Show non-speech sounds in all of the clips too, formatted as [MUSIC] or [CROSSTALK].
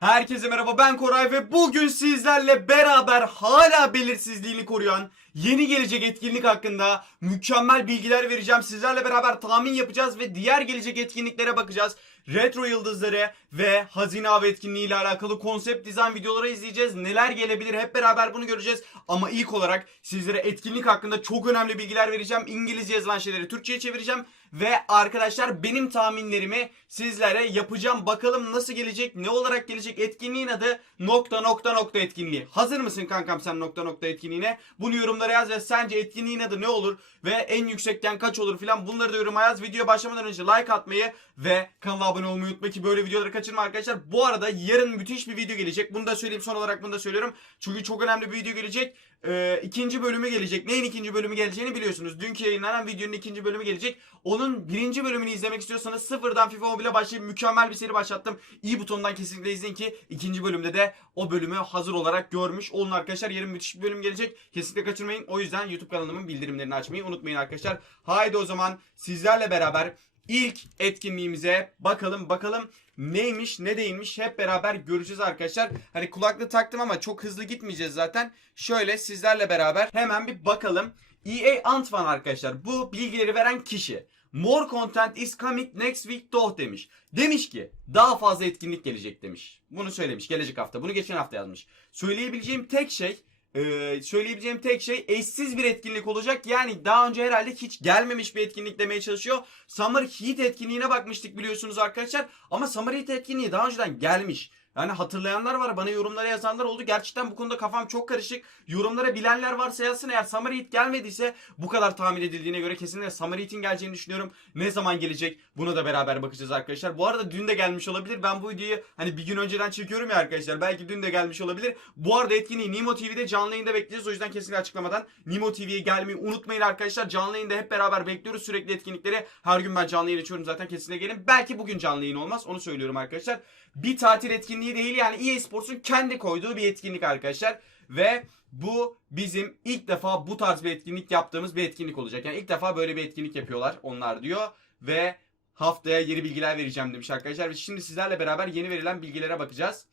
Herkese merhaba ben Koray ve bugün sizlerle beraber hala belirsizliğini koruyan yeni gelecek etkinlik hakkında mükemmel bilgiler vereceğim. Sizlerle beraber tahmin yapacağız ve diğer gelecek etkinliklere bakacağız. Retro yıldızları ve hazine avı etkinliği ile alakalı konsept dizayn videoları izleyeceğiz. Neler gelebilir hep beraber bunu göreceğiz. Ama ilk olarak sizlere etkinlik hakkında çok önemli bilgiler vereceğim. İngilizce yazılan şeyleri Türkçe'ye çevireceğim. Ve arkadaşlar benim tahminlerimi sizlere yapacağım. Bakalım nasıl gelecek, ne olarak gelecek etkinliğin adı nokta nokta nokta etkinliği. Hazır mısın kankam sen nokta nokta etkinliğine? Bunu yorumlara yaz ve sence etkinliğin adı ne olur ve en yüksekten kaç olur filan bunları da yoruma yaz. Videoya başlamadan önce like atmayı ve kanala abone olmayı unutma ki böyle videoları kaçırma arkadaşlar. Bu arada yarın müthiş bir video gelecek. Bunu da söyleyeyim son olarak bunu da söylüyorum. Çünkü çok önemli bir video gelecek. Ee, ikinci bölümü gelecek. Neyin ikinci bölümü geleceğini biliyorsunuz. Dünkü yayınlanan videonun ikinci bölümü gelecek. Onun birinci bölümünü izlemek istiyorsanız sıfırdan FIFA Mobile'e başlayıp mükemmel bir seri başlattım. İyi butonundan kesinlikle izleyin ki ikinci bölümde de o bölümü hazır olarak görmüş olun arkadaşlar. Yarın müthiş bir bölüm gelecek. Kesinlikle kaçırmayın. O yüzden YouTube kanalımın bildirimlerini açmayı unutmayın arkadaşlar. Haydi o zaman sizlerle beraber ilk etkinliğimize bakalım bakalım neymiş ne değilmiş hep beraber göreceğiz arkadaşlar. Hani kulaklığı taktım ama çok hızlı gitmeyeceğiz zaten. Şöyle sizlerle beraber hemen bir bakalım. EA Antwan arkadaşlar bu bilgileri veren kişi. More content is coming next week doh demiş. Demiş ki daha fazla etkinlik gelecek demiş. Bunu söylemiş gelecek hafta. Bunu geçen hafta yazmış. Söyleyebileceğim tek şey ee, söyleyebileceğim tek şey eşsiz bir etkinlik olacak. Yani daha önce herhalde hiç gelmemiş bir etkinlik demeye çalışıyor. Summer Heat etkinliğine bakmıştık biliyorsunuz arkadaşlar. Ama Summer Heat etkinliği daha önceden gelmiş. Yani hatırlayanlar var bana yorumlara yazanlar oldu. Gerçekten bu konuda kafam çok karışık. Yorumlara bilenler varsa yazsın eğer Summer Heat gelmediyse bu kadar tahmin edildiğine göre kesinlikle Summer Heat'in geleceğini düşünüyorum. Ne zaman gelecek bunu da beraber bakacağız arkadaşlar. Bu arada dün de gelmiş olabilir. Ben bu videoyu hani bir gün önceden çekiyorum ya arkadaşlar. Belki dün de gelmiş olabilir. Bu arada etkinliği Nimo TV'de canlı yayında bekleyeceğiz. O yüzden kesinlikle açıklamadan Nimo TV'ye gelmeyi unutmayın arkadaşlar. Canlı yayında hep beraber bekliyoruz sürekli etkinlikleri. Her gün ben canlı yayın açıyorum zaten kesinlikle gelin. Belki bugün canlı yayın olmaz. Onu söylüyorum arkadaşlar. Bir tatil etkinliği değil yani EA Sports'un kendi koyduğu bir etkinlik arkadaşlar. Ve bu bizim ilk defa bu tarz bir etkinlik yaptığımız bir etkinlik olacak. Yani ilk defa böyle bir etkinlik yapıyorlar onlar diyor. Ve haftaya yeni bilgiler vereceğim demiş arkadaşlar. Ve şimdi sizlerle beraber yeni verilen bilgilere bakacağız.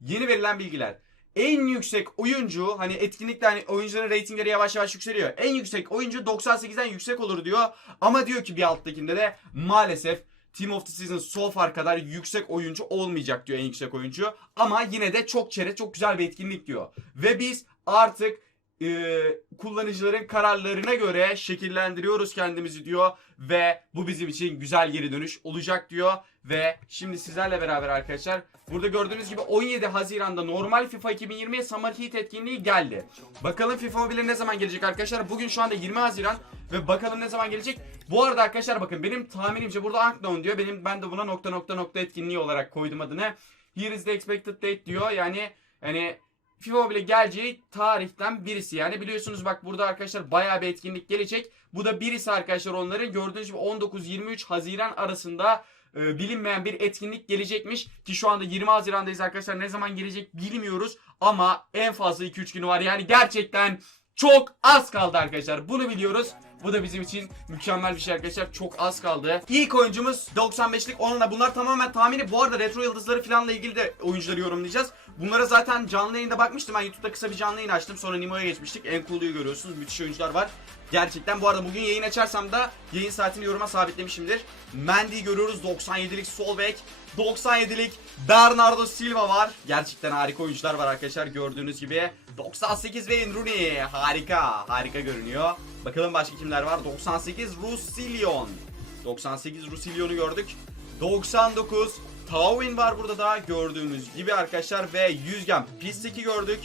Yeni verilen bilgiler. En yüksek oyuncu hani etkinlikte hani oyuncuların reytingleri yavaş yavaş yükseliyor. En yüksek oyuncu 98'den yüksek olur diyor. Ama diyor ki bir alttakinde de maalesef Team of the Season so far kadar yüksek oyuncu olmayacak diyor en yüksek oyuncu. Ama yine de çok çere çok güzel bir etkinlik diyor. Ve biz artık e, kullanıcıların kararlarına göre şekillendiriyoruz kendimizi diyor. Ve bu bizim için güzel geri dönüş olacak diyor. Ve şimdi sizlerle beraber arkadaşlar burada gördüğünüz gibi 17 Haziran'da normal FIFA 2020'ye Summer Heat etkinliği geldi. Bakalım FIFA Mobile ne zaman gelecek arkadaşlar? Bugün şu anda 20 Haziran ve bakalım ne zaman gelecek. Bu arada arkadaşlar bakın benim tahminimce burada Unknown diyor. Benim ben de buna nokta nokta nokta etkinliği olarak koydum adını. Here is the expected date diyor. Yani hani FIFA Mobile geleceği tarihten birisi. Yani biliyorsunuz bak burada arkadaşlar bayağı bir etkinlik gelecek. Bu da birisi arkadaşlar onların gördüğünüz gibi 19-23 Haziran arasında e, bilinmeyen bir etkinlik gelecekmiş. Ki şu anda 20 Haziran'dayız arkadaşlar. Ne zaman gelecek bilmiyoruz. Ama en fazla 2-3 günü var. Yani gerçekten çok az kaldı arkadaşlar. Bunu biliyoruz. Bu da bizim için mükemmel bir şey arkadaşlar. Çok az kaldı. İlk oyuncumuz 95'lik onunla. Bunlar tamamen tahmini. Bu arada retro yıldızları falanla ilgili de oyuncuları yorumlayacağız. Bunlara zaten canlı yayında bakmıştım. Ben YouTube'da kısa bir canlı yayın açtım. Sonra Nimo'ya geçmiştik. En cool'uyu görüyorsunuz. Müthiş oyuncular var. Gerçekten bu arada bugün yayın açarsam da yayın saatini yoruma sabitlemişimdir. Mendy görüyoruz 97'lik sol bek. 97'lik Bernardo Silva var. Gerçekten harika oyuncular var arkadaşlar gördüğünüz gibi. 98 Wayne Rooney harika harika görünüyor. Bakalım başka kimler var? 98 Rusilion. 98 Rusillion'u gördük. 99 Tawin var burada da gördüğünüz gibi arkadaşlar ve 100 gem Pislik'i gördük.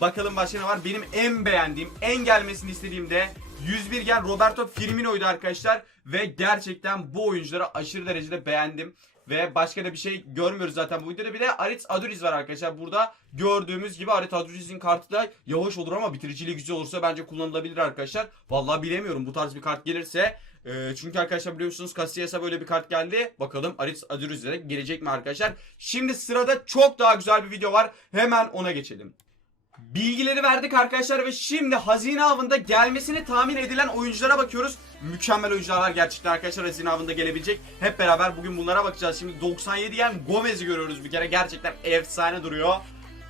Bakalım başka ne var? Benim en beğendiğim, en gelmesini istediğim de 101 gen Roberto Firmino'ydu arkadaşlar. Ve gerçekten bu oyuncuları aşırı derecede beğendim. Ve başka da bir şey görmüyoruz zaten bu videoda. Bir de Aritz Aduriz var arkadaşlar. Burada gördüğümüz gibi Aritz Aduriz'in kartı da yavaş olur ama bitiriciliği güzel olursa bence kullanılabilir arkadaşlar. Vallahi bilemiyorum bu tarz bir kart gelirse. Ee, çünkü arkadaşlar biliyorsunuz Casillas'a böyle bir kart geldi. Bakalım Aritz Aduriz'e gelecek mi arkadaşlar. Şimdi sırada çok daha güzel bir video var. Hemen ona geçelim. Bilgileri verdik arkadaşlar ve şimdi hazine avında gelmesini tahmin edilen oyunculara bakıyoruz. Mükemmel oyuncular var gerçekten arkadaşlar hazine avında gelebilecek. Hep beraber bugün bunlara bakacağız. Şimdi 97 yen Gomez'i görüyoruz bir kere. Gerçekten efsane duruyor.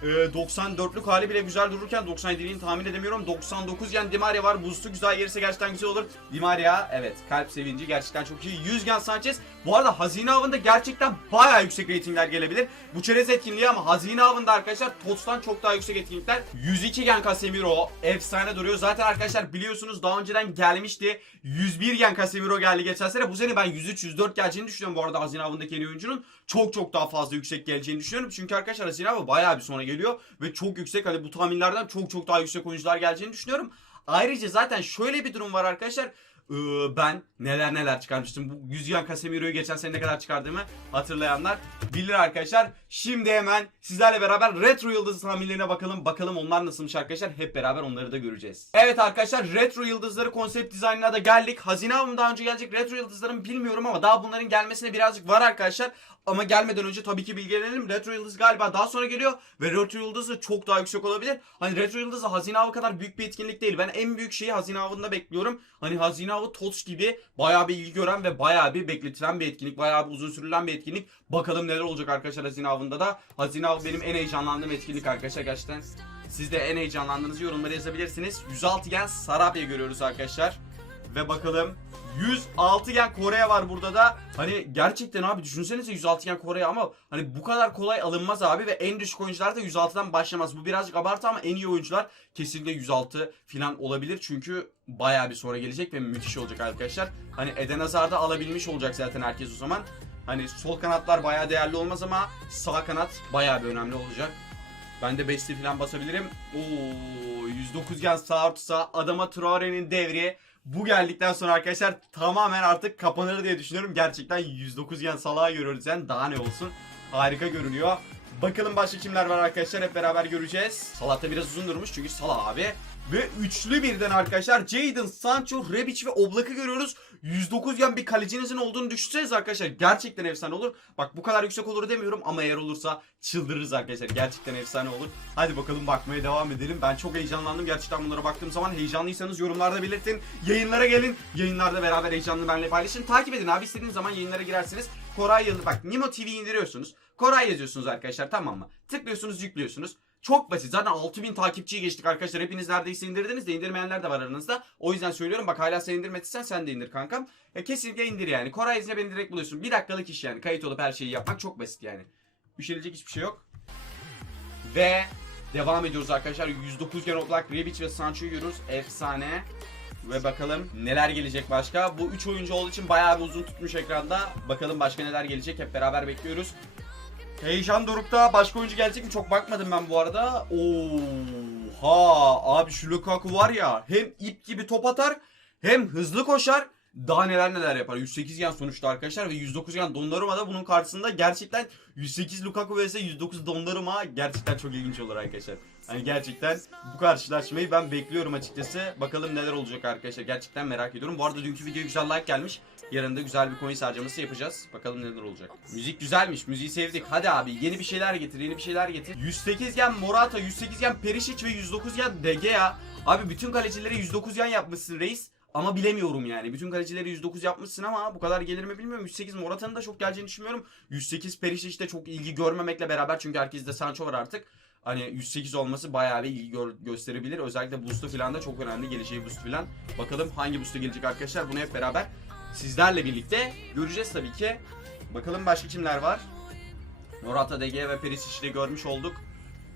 Ee, 94'lük hali bile güzel dururken 97'liğini tahmin edemiyorum. 99 yen Di Maria var. Boost'u güzel gelirse gerçekten güzel olur. Di Maria evet kalp sevinci gerçekten çok iyi. 100 yen Sanchez. Bu arada hazine avında gerçekten bayağı yüksek reytingler gelebilir. Bu çerez etkinliği ama hazine avında arkadaşlar TOTS'tan çok daha yüksek etkinlikler. 102 gen Casemiro efsane duruyor. Zaten arkadaşlar biliyorsunuz daha önceden gelmişti. 101 gen Casemiro geldi geçen sene. Bu sene ben 103-104 geleceğini düşünüyorum bu arada hazine avındaki yeni oyuncunun. Çok çok daha fazla yüksek geleceğini düşünüyorum. Çünkü arkadaşlar hazine avı bayağı bir sonra geliyor. Ve çok yüksek hani bu tahminlerden çok çok daha yüksek oyuncular geleceğini düşünüyorum. Ayrıca zaten şöyle bir durum var arkadaşlar. Ee, ben neler neler çıkarmıştım. Bu 100 yan Casemiro'yu geçen sene ne kadar çıkardığımı hatırlayanlar bilir arkadaşlar. Şimdi hemen sizlerle beraber retro yıldız tahminlerine bakalım. Bakalım onlar nasılmış arkadaşlar. Hep beraber onları da göreceğiz. Evet arkadaşlar retro yıldızları konsept dizaynına da geldik. Hazine avım daha önce gelecek retro yıldızlarım bilmiyorum ama daha bunların gelmesine birazcık var arkadaşlar. Ama gelmeden önce tabii ki bilgilenelim. Retro Yıldız galiba daha sonra geliyor ve Retro Yıldızı çok daha yüksek olabilir. Hani Retro Yıldızı Hazine Avı kadar büyük bir etkinlik değil. Ben en büyük şeyi Hazine Avı'nda bekliyorum. Hani Hazine Avı TOTS gibi bayağı bir ilgi gören ve bayağı bir bekletilen bir etkinlik. Bayağı bir uzun sürülen bir etkinlik. Bakalım neler olacak arkadaşlar Hazine Avı'nda da. Hazine Avı benim en heyecanlandığım etkinlik arkadaşlar gerçekten. Siz de en heyecanlandığınız yorumları yazabilirsiniz. 106 gen Sarabya görüyoruz arkadaşlar. Ve bakalım 106 gen Kore'ye var burada da. Hani gerçekten abi düşünsenize 106 gen Kore'ye ama hani bu kadar kolay alınmaz abi ve en düşük oyuncular da 106'dan başlamaz. Bu birazcık abartı ama en iyi oyuncular kesinlikle 106 falan olabilir. Çünkü bayağı bir sonra gelecek ve müthiş olacak arkadaşlar. Hani Eden Hazard'ı alabilmiş olacak zaten herkes o zaman. Hani sol kanatlar bayağı değerli olmaz ama sağ kanat bayağı bir önemli olacak. Ben de 5'li falan basabilirim. Oo 109 gen sağ orta adama Traore'nin devri. Bu geldikten sonra arkadaşlar tamamen artık kapanır diye düşünüyorum. Gerçekten 109 gen salağı görüyoruz yani daha ne olsun. Harika görünüyor. Bakalım başka kimler var arkadaşlar hep beraber göreceğiz. Salah da biraz uzun durmuş çünkü Salah abi. Ve üçlü birden arkadaşlar Jadon, Sancho, Rebic ve Oblak'ı görüyoruz. 109 gen bir kalecinizin olduğunu düşünseniz arkadaşlar gerçekten efsane olur. Bak bu kadar yüksek olur demiyorum ama eğer olursa çıldırırız arkadaşlar. Gerçekten efsane olur. Hadi bakalım bakmaya devam edelim. Ben çok heyecanlandım. Gerçekten bunlara baktığım zaman heyecanlıysanız yorumlarda belirtin. Yayınlara gelin. Yayınlarda beraber heyecanlı benimle paylaşın. Takip edin abi. istediğiniz zaman yayınlara girersiniz. Koray yazı bak Nimo TV indiriyorsunuz. Koray yazıyorsunuz arkadaşlar tamam mı? Tıklıyorsunuz yüklüyorsunuz. Çok basit. Zaten 6000 takipçiyi geçtik arkadaşlar. Hepiniz neredeyse indirdiniz de indirmeyenler de var aranızda. O yüzden söylüyorum. Bak hala sen indirmediysen sen de indir kankam. Ya kesinlikle indir yani. Koray yazınca beni direkt buluyorsun. Bir dakikalık iş yani. Kayıt olup her şeyi yapmak çok basit yani. Üşenecek hiçbir şey yok. Ve devam ediyoruz arkadaşlar. 109 gen Oblak, Rebic ve Sancho'yu görüyoruz. Efsane. Ve bakalım neler gelecek başka. Bu 3 oyuncu olduğu için bayağı bir uzun tutmuş ekranda. Bakalım başka neler gelecek hep beraber bekliyoruz. Heyecan dorukta başka oyuncu gelecek mi çok bakmadım ben bu arada. Oha abi şu Lukaku var ya hem ip gibi top atar hem hızlı koşar. Daha neler neler yapar. 108 gen sonuçta arkadaşlar ve 109 gen Donnarumma da bunun karşısında gerçekten 108 Lukaku vs 109 Donnarumma gerçekten çok ilginç olur arkadaşlar. Hani gerçekten bu karşılaşmayı ben bekliyorum açıkçası. Bakalım neler olacak arkadaşlar. Gerçekten merak ediyorum. Bu arada dünkü videoya güzel like gelmiş. Yarın da güzel bir coin harcaması yapacağız. Bakalım neler olacak. Müzik güzelmiş. Müziği sevdik. Hadi abi yeni bir şeyler getir. Yeni bir şeyler getir. 108 gen Morata, 108 gen Perisic ve 109 gen De Gea. Abi bütün kalecileri 109 gen yapmışsın reis. Ama bilemiyorum yani. Bütün kalecileri 109 yapmışsın ama bu kadar gelir mi bilmiyorum. 108 Morata'nın da çok geleceğini düşünmüyorum. 108 Perisic de çok ilgi görmemekle beraber çünkü herkeste Sancho var artık. Hani 108 olması bayağı bir ilgi gö- gösterebilir. Özellikle boost'u falan da çok önemli. Geleceği boost falan. Bakalım hangi boost'u gelecek arkadaşlar. Bunu hep beraber sizlerle birlikte göreceğiz tabii ki. Bakalım başka kimler var? Morata, DG ve Perisic'i de görmüş olduk.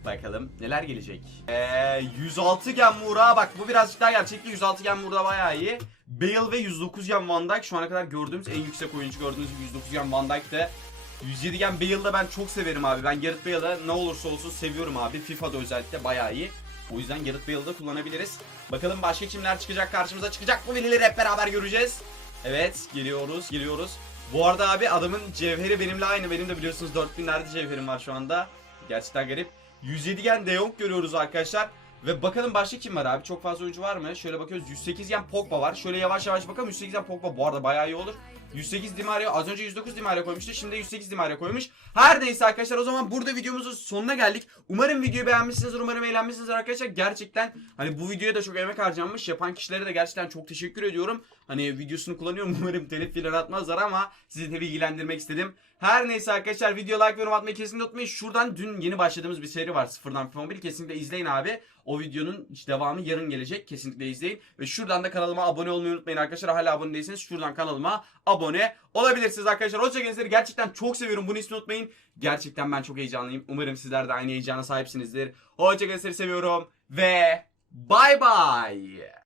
Bakalım neler gelecek. Ee, 106 gen Mura bak bu birazcık daha gerçekçi. 106 gen Mura bayağı iyi. Bale ve 109 gen Van Dijk şu ana kadar gördüğümüz en yüksek oyuncu gördüğünüz gibi 109 gen Van Dijk de 107 gen Bale'da ben çok severim abi. Ben Gareth Bale'ı ne olursa olsun seviyorum abi. FIFA'da özellikle bayağı iyi. O yüzden Gareth Bale'ı da kullanabiliriz. Bakalım başka kimler çıkacak karşımıza çıkacak. Bu verileri hep beraber göreceğiz. Evet geliyoruz geliyoruz. Bu arada abi adamın cevheri benimle aynı. Benim de biliyorsunuz 4000'lerde cevherim var şu anda. Gerçekten garip. 107 gen De Jong görüyoruz arkadaşlar. Ve bakalım başka kim var abi? Çok fazla oyuncu var mı? Şöyle bakıyoruz. 108 gen Pogba var. Şöyle yavaş yavaş bakalım. 108 gen Pogba bu arada bayağı iyi olur. 108 Dimaria az önce 109 Dimaria koymuştu. Şimdi de 108 Dimaria koymuş. Her neyse arkadaşlar o zaman burada videomuzun sonuna geldik. Umarım videoyu beğenmişsinizdir. Umarım eğlenmişsinizdir arkadaşlar. Gerçekten hani bu videoya da çok emek harcanmış. Yapan kişilere de gerçekten çok teşekkür ediyorum. Hani videosunu kullanıyorum. [LAUGHS] Umarım telif filan atmazlar ama sizi de bilgilendirmek istedim. Her neyse arkadaşlar video like ve yorum atmayı kesinlikle unutmayın. Şuradan dün yeni başladığımız bir seri var. Sıfırdan FIFA Mobile. Kesinlikle izleyin abi. O videonun devamı yarın gelecek. Kesinlikle izleyin. Ve şuradan da kanalıma abone olmayı unutmayın arkadaşlar. Hala abone değilseniz şuradan kanalıma abone olabilirsiniz arkadaşlar. Hoşçakalın sizleri gerçekten çok seviyorum. Bunu hiç unutmayın. Gerçekten ben çok heyecanlıyım. Umarım sizler de aynı heyecana sahipsinizdir. Hoşçakalın sizleri seviyorum. Ve bay bay.